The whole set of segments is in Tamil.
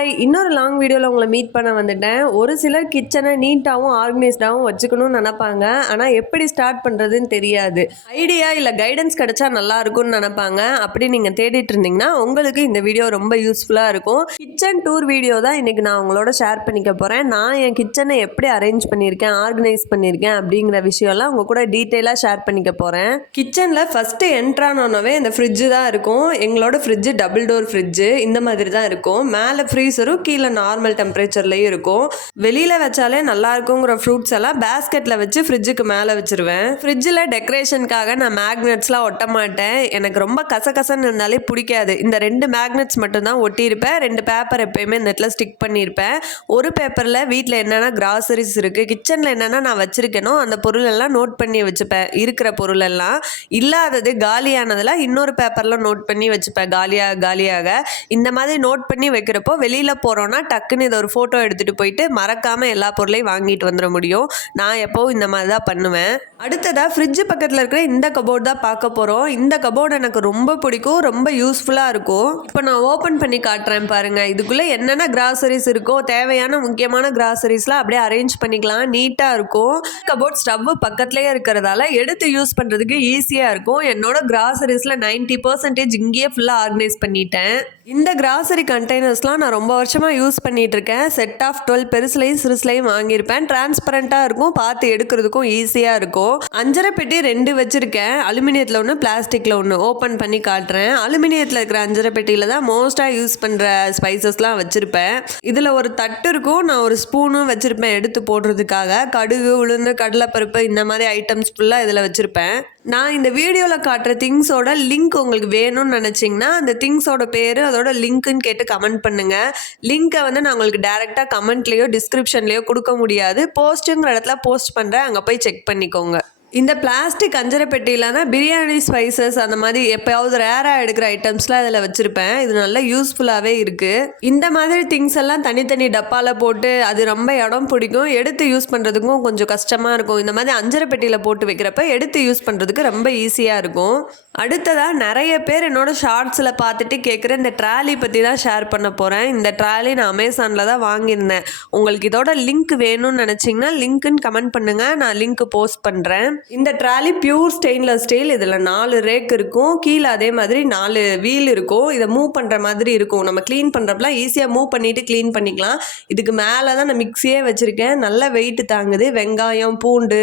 ஹாய், இன்னொரு லாங் வீடியோவில் உங்களை மீட் பண்ண வந்துட்டேன். ஒரு சிலர் கிச்சனை நீட்டாகவும் ஆர்கனைஸ்டாகவும் வச்சுக்கணும்னு நினைப்பாங்க. ஆனால் எப்படி ஸ்டார்ட் பண்ணுறதுன்னு தெரியாது. ஐடியா இல்லை கைடன்ஸ் கிடைச்சா நல்லா இருக்கும்னு நினைப்பாங்க. அப்படி நீங்கள் தேடிட்டு இருந்தீங்கன்னா உங்களுக்கு இந்த வீடியோ ரொம்ப யூஸ்ஃபுல்லாக இருக்கும். கிச்சன் டூர் வீடியோ தான் இன்றைக்கி நான் உங்களோட ஷேர் பண்ணிக்க போகிறேன். நான் என் கிச்சனை எப்படி அரேஞ்ச் பண்ணியிருக்கேன், ஆர்கனைஸ் பண்ணியிருக்கேன் அப்படிங்கிற விஷயம்லாம் உங்கள் கூட டீட்டெயிலாக ஷேர் பண்ணிக்க போகிறேன். கிச்சனில் ஃபஸ்ட்டு என்ட்ரானோனவே இந்த ஃப்ரிட்ஜு தான் இருக்கும். எங்களோட ஃப்ரிட்ஜு டபுள் டோர் ஃப்ரிட்ஜு இந்த மாதிரி தான் இருக்கும். மேலே ஃப்ரீசரும் கீழே நார்மல் டெம்பரேச்சர்லேயும் இருக்கும். வெளியில் வச்சாலே நல்லா இருக்குங்கிற ஃப்ரூட்ஸ் எல்லாம் பேஸ்கெட்டில் வச்சு ஃப்ரிட்ஜுக்கு மேலே வச்சுருவேன். ஃப்ரிட்ஜில் டெக்கரேஷனுக்காக நான் மேக்னெட்ஸ்லாம் ஒட்ட மாட்டேன். எனக்கு ரொம்ப கசகசன்னு இருந்தாலே பிடிக்காது. இந்த 2 மேக்னெட்ஸ் மட்டும்தான் ஒட்டியிருப்பேன். 2 பேப்பர் எப்பயுமே இந்த இடத்துல ஸ்டிக் பண்ணியிருப்பேன். ஒரு பேப்பரில் வீட்டில் என்னென்ன கிராசரிஸ் இருக்குது, கிச்சனில் என்னென்ன நான் வச்சுருக்கேனோ அந்த பொருள் எல்லாம் நோட் பண்ணி வச்சுப்பேன். இருக்கிற பொருள் எல்லாம் இல்லாதது காலியானதில் இன்னொரு பேப்பரில் நோட் பண்ணி வச்சுப்பேன். காலியாக இந்த மாதிரி நோட் பண்ணி வைக்கிறப்போ வெளியில் போகிறோன்னா டக்குன்னு இதை ஒரு ஃபோட்டோ எடுத்துகிட்டு போயிட்டு மறக்காமல் எல்லா பொருளையும் வாங்கிட்டு வந்துட முடியும். நான் எப்போவும் இந்த மாதிரி தான் பண்ணுவேன். அடுத்ததாக ஃப்ரிட்ஜு பக்கத்தில் இருக்கிற இந்த கபோர்டு தான் பார்க்க போகிறோம். இந்த கபோர்டு எனக்கு ரொம்ப பிடிக்கும், ரொம்ப யூஸ்ஃபுல்லாக இருக்கும். இப்போ நான் ஓப்பன் பண்ணி காட்டுறேன் பாருங்கள். இதுக்குள்ளே என்னென்ன கிராசரிஸ் இருக்கோ, தேவையான முக்கியமான கிராசரிஸ்லாம் அப்படியே அரேஞ்ச் பண்ணிக்கலாம். நீட்டாக இருக்கும். கபோர்ட் ஸ்டவ் பக்கத்துலேயே இருக்கிறதால எடுத்து யூஸ் பண்ணுறதுக்கு ஈஸியாக இருக்கும். என்னோட கிராசரிஸில் 90% இங்கேயே ஃபுல்லாக ஆர்கனைஸ் பண்ணிட்டேன். இந்த கிராசரி கண்டெய்னர்ஸ்லாம் நான் ரொம்ப வருஷமாக யூஸ் பண்ணிகிட்டு இருக்கேன். செட் ஆஃப் 12 பெருசுலையும் சிறுசுலையும் வாங்கியிருப்பேன். டிரான்ஸ்பரண்ட்டாக இருக்கும், பார்த்து எடுக்கிறதுக்கும் ஈஸியாக இருக்கும். 5.5 பெட்டி 2 வச்சுருக்கேன். அலுமினியத்தில் ஒன்று, பிளாஸ்டிக்கில் ஒன்று. ஓப்பன் பண்ணி காட்டுறேன். அலுமினியத்தில் இருக்கிற 5.5 பெட்டியில் தான் மோஸ்ட்டாக யூஸ் பண்ணுற ஸ்பைசஸ்லாம் வச்சுருப்பேன். இதில் ஒரு தட்டு இருக்கும், நான் ஒரு ஸ்பூனும் வச்சுருப்பேன் எடுத்து போடுறதுக்காக. கடுகு, உளுந்து, கடலைப்பருப்பு இந்த மாதிரி ஐட்டம்ஸ் ஃபுல்லாக இதில் வச்சுருப்பேன். நான் இந்த வீடியோவில் காட்டுற திங்ஸோட லிங்க் உங்களுக்கு வேணும்னு நினச்சிங்கன்னா அந்த திங்ஸோட பேர் அதோட லிங்க்குன்னு கேட்டு கமெண்ட் பண்ணுங்கள். லிங்க்கை நான் உங்களுக்கு டேரெக்டாக கமெண்ட்லேயோ டிஸ்கிரிப்ஷன்லேயோ கொடுக்க முடியாது. போஸ்ட்டுங்கிற இடத்துல போஸ்ட் பண்ணுறேன், அங்கே போய் செக் பண்ணிக்கோங்க. இந்த பிளாஸ்டிக் 5.5 பெட்டியில் தான் பிரியாணி ஸ்பைசஸ் அந்த மாதிரி எப்போயாவது ரேராக எடுக்கிற ஐட்டம்ஸ்லாம் இதில் வச்சுருப்பேன். இது நல்லா யூஸ்ஃபுல்லாகவே இருக்குது. இந்த மாதிரி திங்ஸ் எல்லாம் தனித்தனி டப்பாவில் போட்டு அது ரொம்ப இடம் பிடிக்கும். எடுத்து யூஸ் பண்ணுறதுக்கும் கொஞ்சம் கஷ்டமாக இருக்கும். இந்த மாதிரி 5.5 பெட்டியில் போட்டு வைக்கிறப்ப எடுத்து யூஸ் பண்ணுறதுக்கு ரொம்ப ஈஸியாக இருக்கும். அடுத்ததாக நிறைய பேர் என்னோட ஷார்ட்ஸில் பார்த்துட்டு கேட்குற இந்த ட்ராலி பற்றி தான் ஷேர் பண்ண போகிறேன். இந்த ட்ராலி நான் அமேசானில் தான் வாங்கியிருந்தேன். உங்களுக்கு இதோட லிங்க் வேணும்னு நினச்சிங்கன்னா லிங்க்குன்னு கமெண்ட் பண்ணுங்கள், நான் லிங்க் போஸ்ட் பண்ணுறேன். இந்த ட்ராலி பியூர் ஸ்டெயின்லெஸ் ஸ்டீல். இதில் 4 ரேக் இருக்கும், கீழே அதே மாதிரி 4 வீல் இருக்கும். இதை மூவ் பண்ணுற மாதிரி இருக்கும். நம்ம க்ளீன் பண்ணுறப்பலாம் ஈஸியாக மூவ் பண்ணிவிட்டு க்ளீன் பண்ணிக்கலாம். இதுக்கு மேலே தான் நான் மிக்ஸியே வச்சுருக்கேன். நல்ல வெயிட் தாங்குது. வெங்காயம், பூண்டு,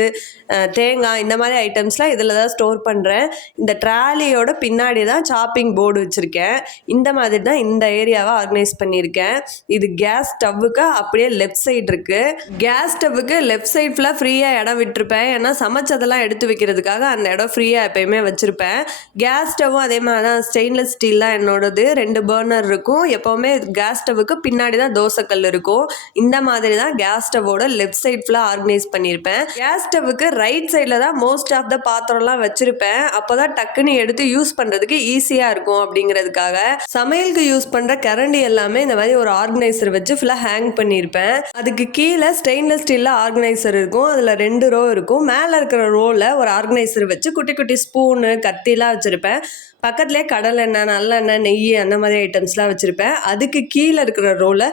தேங்காய் இந்த மாதிரி ஐட்டம்ஸ்லாம் இதில் தான் ஸ்டோர் பண்ணுறேன். இந்த ட்ராலியோட பின்னாடி தான் சாப்பிங் போர்டு வச்சுருக்கேன். இந்த மாதிரி தான் இந்த ஏரியாவை ஆர்கனைஸ் பண்ணியிருக்கேன். இது கேஸ் ஸ்டவ்வுக்கு அப்படியே லெஃப்ட் சைடு இருக்குது. கேஸ் ஸ்டவ்வுக்கு லெஃப்ட் சைட் ஃபுல்லாக ஃப்ரீயாக இடம் விட்டுருப்பேன். ஏன்னா சமைச்சதெல்லாம் எடுத்து வைக்கிறதுக்காக அந்த இடம் ஃப்ரீயாக எப்பயுமே வச்சுருப்பேன். கேஸ் ஸ்டவ்வும் அதே மாதிரி தான் ஸ்டெயின்லெஸ் ஸ்டீல் தான் என்னோடது. 2 பர்னர் இருக்கும். எப்போவுமே கேஸ் ஸ்டவ்வுக்கு பின்னாடி தான் தோசைக்கல் இருக்கும். இந்த மாதிரி தான் கேஸ் ஸ்டவ்வோட லெஃப்ட் சைட் ஃபுல்லாக ஆர்கனைஸ் பண்ணியிருப்பேன். கேஸ் ஸ்டவ்வுக்கு ரைட் சைடில் தான் மோஸ்ட் ஆஃப் த பாத்திரம்லாம் வச்சுருப்பேன். அப்போ தான் டக்குன்னு எடுத்து யூஸ் பண்ணுறதுக்கு ஈஸியாக இருக்கும் அப்படிங்கிறதுக்காக. சமையலுக்கு யூஸ் பண்ணுற கரண்டி எல்லாமே இந்த மாதிரி ஒரு ஆர்கனைசர் வச்சு ஃபுல்லாக ஹேங் பண்ணியிருப்பேன். அதுக்கு கீழே ஸ்டெயின்லெஸ் ஸ்டீலில் ஆர்கனைசர் இருக்கும். அதில் 2 ரோ இருக்கும். மேலே இருக்கிற ரோவில் ஒரு ஆர்கனைசர் வச்சு குட்டி குட்டி ஸ்பூனு, கத்திலாம் வச்சுருப்பேன். பக்கத்துலேயே கடலெண்ணெய், நல்லெண்ணெய், நெய் அந்த மாதிரி ஐட்டம்ஸ்லாம் வச்சுருப்பேன். அதுக்கு கீழே இருக்கிற ரோவில்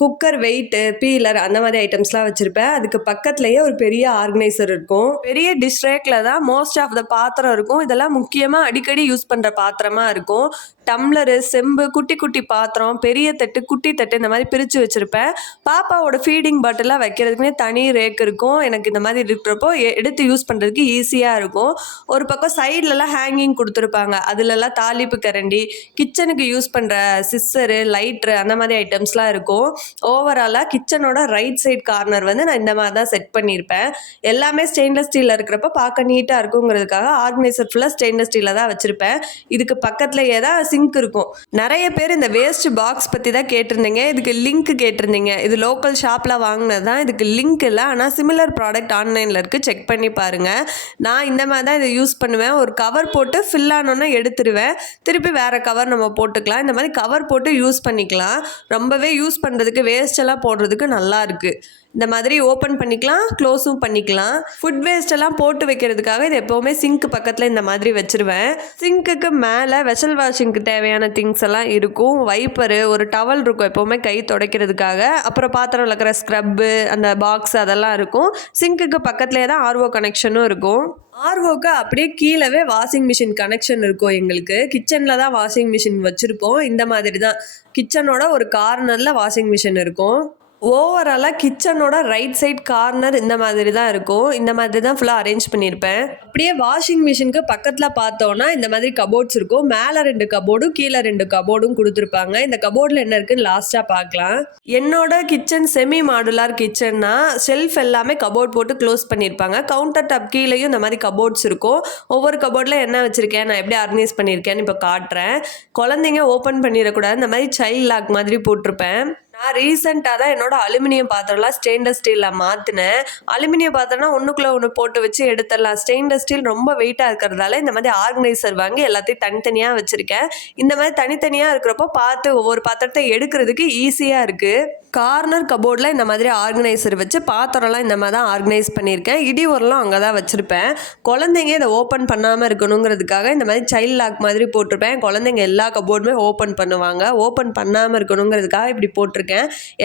குக்கர், வெயிட்டு, பீலர் அந்த மாதிரி ஐட்டம்ஸ்லாம் வச்சுருப்பேன். அதுக்கு பக்கத்துலேயே ஒரு பெரிய ஆர்கனைசர் இருக்கும். பெரிய டிஷ் ரேக்கில் தான் மோஸ்ட் ஆஃப் த பாத்திரம் இருக்கும். இதெல்லாம் முக்கியமாக அடிக்கடி யூஸ் பண்ணுற பாத்திரமாக இருக்கும். டம்ளரு, செம்பு, குட்டி குட்டி பாத்திரம், பெரிய தட்டு, குட்டி தட்டு இந்த மாதிரி பிரித்து வச்சுருப்பேன். பாப்பாவோட ஃபீடிங் பாட்டிலாக வைக்கிறதுக்குனே தனி ரேக் இருக்கும். எனக்கு இந்த மாதிரி இருக்கிறப்போ எடுத்து யூஸ் பண்ணுறதுக்கு ஈஸியாக இருக்கும். ஒரு பக்கம் சைட்லலாம் ஹேங்கிங் கொடுத்துருப்பாங்க. அதுலலாம் தாளிப்பு கரண்டி, கிச்சனுக்கு யூஸ் பண்ணுற சிஸ்ஸரு, லைட்ரு அந்த மாதிரி ஐட்டம்ஸ்லாம் இருக்கும். ஓவராலாக கிச்சனோட ரைட் சைட் கார்னர் நான் இந்த மாதிரி தான் செட் பண்ணியிருப்பேன். எல்லாமே ஸ்டெயின்லெஸ் ஸ்டீலில் இருக்கிறப்ப பார்க்க நீட்டாக இருக்குங்கிறதுக்காக ஆர்கனைசர் ஃபுல்லாக ஸ்டெயின்லெஸ் ஸ்டீலில் தான் வச்சுருப்பேன். இதுக்கு பக்கத்துலேயே தான் சிங்க் இருக்கும். நிறைய பேர் இந்த வேஸ்ட் பாக்ஸ் பற்றி தான் கேட்டிருந்தீங்க. இதுக்கு லிங்க் கேட்டிருந்தீங்க. இது லோக்கல் ஷாப்பில் வாங்கினது தான். இதுக்கு லிங்க் இல்லை, ஆனால் சிமிலர் ப்ராடக்ட் ஆன்லைனில் இருக்குது, செக் பண்ணி பாருங்கள். நான் இந்த மாதிரி தான் இதை யூஸ் பண்ணுவேன். ஒரு கவர் போட்டு ஃபில் ஆனோன்னா எடுத்துருவேன். திருப்பி வேறு கவர் நம்ம போட்டுக்கலாம். இந்த மாதிரி கவர் போட்டு யூஸ் பண்ணிக்கலாம். ரொம்பவே யூஸ் பண்ணுறதுக்கு சிங்க்குக்கு வேஸ்ட் எல்லாம் போடுறதுக்கு நல்லா இருக்கு. இந்த மாதிரி ஓப்பன் பண்ணிக்கலாம், க்ளோஸும் பண்ணிக்கலாம். ஃபுட் வேஸ்ட் எல்லாம் போட்டு வைக்கிறதுக்காக இது எப்போவுமே சிங்க் பக்கத்தில் இந்த மாதிரி வச்சுருவேன். சிங்க்குக்கு மேலே வெசல் வாஷிங்க்கு தேவையான திங்ஸ் எல்லாம் இருக்கும். வைப்பரு, ஒரு டவல் இருக்கும் எப்போவுமே கை துடைக்கிறதுக்காக. அப்புறம் பாத்திரம் விளக்குற ஸ்க்ரப்பு, அந்த பாக்ஸ் அதெல்லாம் இருக்கும். சிங்க்குக்கு பக்கத்துலேயே தான் ஆர்ஓ கனெக்ஷனும் இருக்கும். ஆர்ஓக்கு அப்படியே கீழவே வாஷிங் மிஷின் கனெக்ஷன் இருக்கும். எங்களுக்கு கிச்சனில் தான் வாஷிங் மிஷின் வச்சுருப்போம். இந்த மாதிரி தான் கிச்சனோட ஒரு கார்னரில் வாஷிங் மிஷின் இருக்கும். ஓவராலாக கிச்சனோட ரைட் சைட் கார்னர் இந்த மாதிரி தான் இருக்கும். இந்த மாதிரி தான் ஃபுல்லாக அரேஞ்ச் பண்ணியிருப்பேன். அப்படியே வாஷிங் மிஷினுக்கு பக்கத்தில் பார்த்தோன்னா இந்த மாதிரி கபோர்ட்ஸ் இருக்கும். மேலே 2 கபோர்டும் கீழே 2 கபோர்டும் கொடுத்துருப்பாங்க. இந்த கபோர்டில் என்ன இருக்குன்னு லாஸ்ட்டாக பார்க்கலாம். என்னோட கிச்சன் செமி மாடுலார் கிச்சன்னா ஷெல்ஃப் எல்லாமே கபோர்ட் போட்டு க்ளோஸ் பண்ணியிருப்பாங்க. கவுண்டர் டாப் கீழேயும் இந்த மாதிரி கபோர்ட்ஸ் இருக்கும். ஒவ்வொரு கபோர்டில் என்ன வச்சுருக்கேன், நான் எப்படி ஆர்கனைஸ் பண்ணியிருக்கேன்னு இப்போ காட்டுறேன். குழந்தைங்க ஓப்பன் பண்ணிடக்கூடாது, இந்த மாதிரி சைல்ட் லாக் மாதிரி போட்டிருப்பேன். நான் ரீசெண்டாக தான் என்னோட அலுமினியம் பாத்திரம்லாம் ஸ்டெயின்லெஸ் ஸ்டீலில் மாற்றினேன். அலுமினியம் பாத்திரம்னா ஒன்றுக்குள்ளே ஒன்று போட்டு வச்சு எடுத்துடலாம். ஸ்டெயின்லெஸ் ஸ்டீல் ரொம்ப வெயிட்டாக இருக்கிறதால இந்த மாதிரி ஆர்கனைசர் வாங்கி எல்லாத்தையும் தனித்தனியாக வச்சுருக்கேன். இந்த மாதிரி தனித்தனியாக இருக்கிறப்போ பார்த்து ஒவ்வொரு பாத்திரத்தை எடுக்கிறதுக்கு ஈஸியாக இருக்குது. கார்னர் கபோர்டில் இந்த மாதிரி ஆர்கனைசர் வச்சு பாத்திரம்லாம் இந்த மாதிரி தான் ஆர்கனைஸ் பண்ணியிருக்கேன். இடி உரலாம் அங்கே தான் வச்சுருப்பேன். குழந்தைங்க இதை ஓப்பன் பண்ணாமல் இருக்கணுங்கிறதுக்காக இந்த மாதிரி சைல்ட் லாக் மாதிரி போட்டிருப்பேன். குழந்தைங்க எல்லா கபோர்டுமே ஓப்பன் பண்ணுவாங்க. ஓப்பன் பண்ணாமல் இருக்கணுங்கிறதுக்காக இப்படி போட்டிருக்கேன்.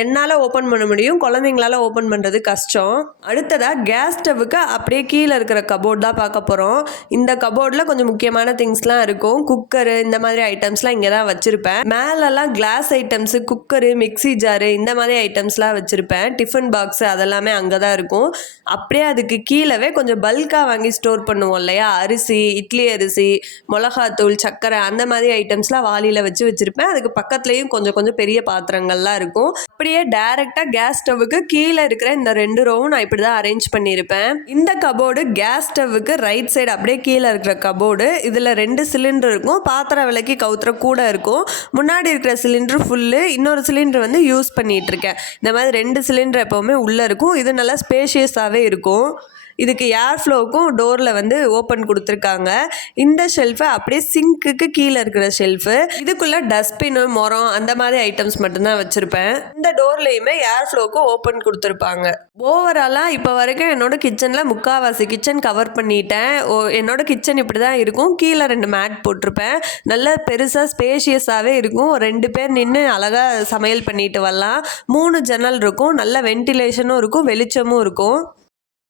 என்னால் ஓப்பன் பண்ண முடியும், குழந்தைங்களால ஓப்பன் பண்ணுறது கஷ்டம். அடுத்ததாக கேஸ் ஸ்டவ்வுக்கு அப்படியே கீழே இருக்கிற கபோர்ட் தான் பார்க்க போகிறோம். இந்த கபோர்டில் கொஞ்சம் முக்கியமான திங்ஸ்லாம் இருக்கும். குக்கரு இந்த மாதிரி ஐட்டம்ஸ்லாம் இங்கே தான் வச்சுருப்பேன். மேலெல்லாம் கிளாஸ் ஐட்டம்ஸு, குக்கரு, மிக்சி ஜாரு இந்த மாதிரி ஐட்டம்ஸ்லாம் வச்சுருப்பேன். டிஃபன் பாக்ஸு அதெல்லாமே அங்கே தான் இருக்கும். அப்படியே அதுக்கு கீழவே கொஞ்சம் பல்காக வாங்கி ஸ்டோர் பண்ணுவோம் இல்லையா, அரிசி, இட்லி அரிசி, மிளகாத்தூள், சர்க்கரை அந்த மாதிரி ஐட்டம்ஸ்லாம் வாளியில் வச்சுருப்பேன். அதுக்கு பக்கத்துலேயும் கொஞ்சம் கொஞ்சம் பெரிய பாத்திரங்கள்லாம் இருக்கும். அப்படியே டைரெக்டாக கேஸ் ஸ்டவ்வுக்கு கீழே இருக்கிற இந்த 2 ரோவும் நான் இப்படி தான் அரேஞ்ச் பண்ணியிருப்பேன். இந்த கபோர்டு கேஸ் ஸ்டவ்வுக்கு ரைட் சைடு அப்படியே கீழே இருக்கிற கபோர்டு. இதில் 2 சிலிண்டர் இருக்கும். பாத்திரம் விளக்கி கவுத்துற கூட இருக்கும். முன்னாடி இருக்கிற சிலிண்டர் ஃபுல்லு, இன்னொரு சிலிண்டர் வந்து யூஸ் பண்ணிட்டு இருக்கேன். இந்த மாதிரி 2 சிலிண்டர் எப்போவுமே உள்ளே இருக்கும். இது நல்லா ஸ்பேஷியஸாகவே இருக்கும். இதுக்கு ஏர் ஃப்ளோவுக்கும் டோரில் வந்து ஓப்பன் கொடுத்துருக்காங்க. இந்த ஷெல்ஃபை அப்படியே சிங்க்குக்கு கீழே இருக்கிற ஷெல்ஃபு. இதுக்குள்ளே டஸ்ட்பின்னு, மரம் அந்த மாதிரி ஐட்டம்ஸ் மட்டும்தான் வச்சுருப்பேன். இந்த டோர்லேயுமே ஏர் ஃப்ளோவுக்கு ஓப்பன் கொடுத்துருப்பாங்க. ஓவராலாக இப்போ வரைக்கும் என்னோட கிச்சனில் முக்கால்வாசி கிச்சன் கவர் பண்ணிட்டேன். என்னோட கிச்சன் இப்படி தான் இருக்கும். கீழே 2 மேட் போட்டிருப்பேன். நல்ல பெருசாக ஸ்பேஷியஸாகவே இருக்கும். 2 பேர் நின்று அழகாக சமையல் பண்ணிட்டு வரலாம். 3 ஜன்னல் இருக்கும். நல்ல வென்டிலேஷனும் இருக்கும், வெளிச்சமும் இருக்கும்.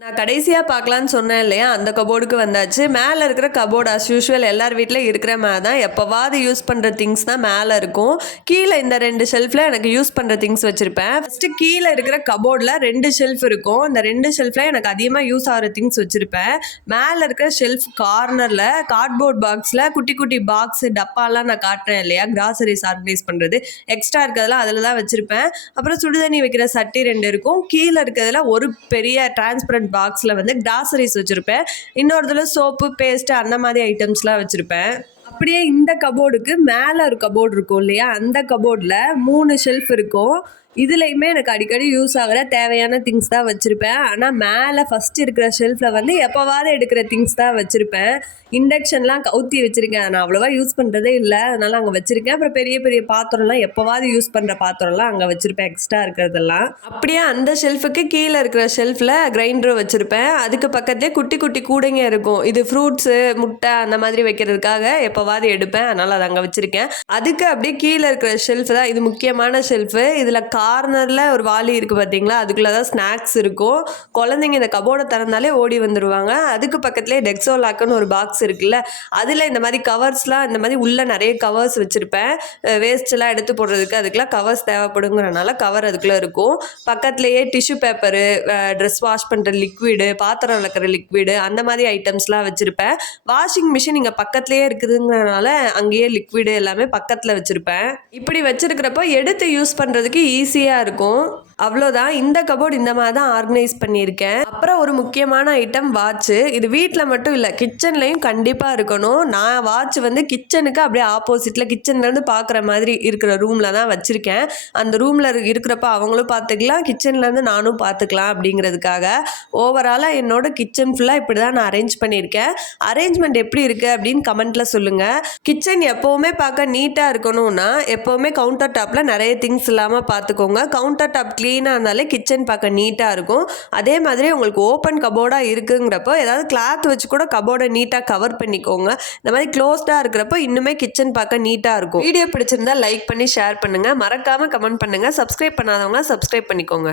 நான் கடைசியாக பார்க்கலான்னு சொன்னேன் இல்லையா, அந்த கபோர்டுக்கு வந்தாச்சு. மேலே இருக்கிற கபோர்டு அஸ் யூஷுவல் எல்லார் வீட்டில் இருக்கிற மாதிரி தான். எப்போவாது யூஸ் பண்ணுற திங்ஸ் தான் மேலே இருக்கும். கீழே இந்த 2 ஷெல்ஃபில் எனக்கு யூஸ் பண்ணுற திங்ஸ் வச்சுருப்பேன். ஃபஸ்ட்டு கீழே இருக்கிற கபோர்டில் 2 ஷெல்ஃப் இருக்கும். இந்த 2 ஷெல்ஃபில் எனக்கு அதிகமாக யூஸ் ஆகிற திங்ஸ் வச்சுருப்பேன். மேலே இருக்கிற ஷெல்ஃப் கார்னரில் கார்ட்போர்ட் பாக்ஸில் குட்டி குட்டி பாக்ஸு, டப்பாலாம் நான் காட்டுறேன் இல்லையா, கிராசரிஸ் ஆர்கனைஸ் பண்ணுறது, எக்ஸ்ட்ரா இருக்கிறதெல்லாம் அதில் தான் வச்சுருப்பேன். அப்புறம் சுடுதண்ணி வைக்கிற சட்டி 2 இருக்கும். கீழே இருக்கிறதுல ஒரு பெரிய டிரான்ஸ்பரண்ட் பாக்ஸில் வந்து கிளாசரிஸ் வச்சுருப்பேன். இன்னொருத்துல சோப்பு, பேஸ்ட்டு அந்த மாதிரி ஐட்டம்ஸ்லாம் வச்சுருப்பேன். அப்படியே இந்த கபோர்டுக்கு மேலே ஒரு கபோர்டு இருக்கும் இல்லையா, அந்த கபோர்டில் 3 ஷெல்ஃப் இருக்கும். இதுலையுமே எனக்கு அடிக்கடி யூஸ் ஆகிற தேவையான திங்ஸ் தான் வச்சுருப்பேன். ஆனால் மேலே ஃபஸ்ட் இருக்கிற ஷெல்ஃபில் வந்து எப்போவாது எடுக்கிற திங்ஸ் தான் வச்சுருப்பேன். இண்டக்ஷன்லாம் கவுத்தி வச்சுருக்கேன். நான் அவ்வளோவா யூஸ் பண்ணுறதே இல்லை, அதனால் அங்கே வச்சுருக்கேன். அப்புறம் பெரிய பெரிய பாத்திரம்லாம் எப்போவாது யூஸ் பண்ணுற பாத்திரம்லாம் அங்கே வச்சுருப்பேன், எக்ஸ்ட்ரா இருக்கிறதெல்லாம். அப்படியே அந்த ஷெல்ஃபுக்கு கீழே இருக்கிற ஷெல்ஃபில் கிரைண்டர் வச்சுருப்பேன். அதுக்கு பக்கத்தே குட்டி குட்டி கூடைங்க இருக்கும். இது ஃப்ரூட்ஸு, முட்டை அந்த மாதிரி வைக்கிறதுக்காக எப்போவாது எடுப்பேன், அதனால் அதை அங்கே வச்சுருக்கேன். அதுக்கு அப்படியே கீழே இருக்கிற ஷெல்ஃபு தான் இது முக்கியமான ஷெல்ஃபு. இதில் கார்னரில் ஒரு வாளி இருக்குது பார்த்தீங்களா, அதுக்குள்ளே தான் ஸ்நாக்ஸ் இருக்கும். குழந்தைங்க இந்த கபோர்டை திறந்தாலே ஓடி வந்துடுவாங்க. அதுக்கு பக்கத்துலேயே டெக்ஸோலாக்குன்னு ஒரு பாக்ஸ் இருக்குல்ல, அதில் இந்த மாதிரி கவர்ஸ்லாம், இந்த மாதிரி உள்ளே நிறைய கவர்ஸ் வச்சுருப்பேன். வேஸ்ட்லாம் எடுத்து போடுறதுக்கு அதுக்கெலாம் கவர்ஸ் தேவைப்படுங்கிறனால கவர் அதுக்குள்ளே இருக்கும். பக்கத்துலேயே டிஷ்யூ பேப்பரு, ட்ரெஸ் வாஷ் பண்ணுற லிக்விடு, பாத்திரம் விளக்குற லிக்விடு அந்த மாதிரி ஐட்டம்ஸ்லாம் வச்சுருப்பேன். வாஷிங் மிஷின் இங்கே பக்கத்துலேயே இருக்குதுங்கிறனால அங்கேயே லிக்விடு எல்லாமே பக்கத்தில் வச்சுருப்பேன். இப்படி வச்சுருக்கிறப்போ எடுத்து யூஸ் பண்ணுறதுக்கு ஈஸியாக இருக்கும். அவ்வளோதான். இந்த கபோர்ட் இந்த மாதிரி தான் ஆர்கனைஸ் பண்ணியிருக்கேன். அப்புறம் ஒரு முக்கியமான ஐட்டம் வாட்ச்சு. இது வீட்டில் மட்டும் இல்லை, கிச்சன்லையும் கண்டிப்பாக இருக்கணும். நான் வாட்ச் வந்து கிச்சனுக்கு அப்படியே ஆப்போசிட்டில் கிச்சன்லேருந்து பார்க்குற மாதிரி இருக்கிற ரூமில் தான் வச்சுருக்கேன். அந்த ரூமில் இருக்கிறப்ப அவங்களும் பார்த்துக்கலாம், கிச்சன்லேருந்து நானும் பார்த்துக்கலாம் அப்படிங்கிறதுக்காக. ஓவராலாக என்னோட கிச்சன் ஃபுல்லாக இப்படி தான் நான் அரேஞ்ச் பண்ணியிருக்கேன். அரேஞ்ச்மெண்ட் எப்படி இருக்குது அப்படின்னு கமெண்ட்டில் சொல்லுங்கள். கிச்சன் எப்போவுமே பார்க்க நீட்டாக இருக்கணும்னா எப்போவுமே கவுண்டர் டாப்பில் நிறைய திங்ஸ் இல்லாமல் பார்த்துக்கோங்க. கவுண்டர் டாப் க்ளீனாக இருந்தாலே கிச்சன் பார்க்க நீட்டாக இருக்கும். அதே மாதிரி உங்களுக்கு ஓப்பன் கபோர்டாக இருக்குங்கிறப்போ ஏதாவது கிளாத் வச்சு கூட கபோர்டை நீட்டாக கவர் பண்ணிக்கோங்க. இந்த மாதிரி க்ளோஸ்டாக இருக்கிறப்போ இன்னுமே கிச்சன் பார்க்க நீட்டாக இருக்கும். வீடியோ பிடிச்சிருந்தா லைக் பண்ணி ஷேர் பண்ணுங்கள். மறக்காமல் கமெண்ட் பண்ணுங்கள். சப்ஸ்கிரைப் பண்ணாதவங்க சப்ஸ்கிரைப் பண்ணிக்கோங்க.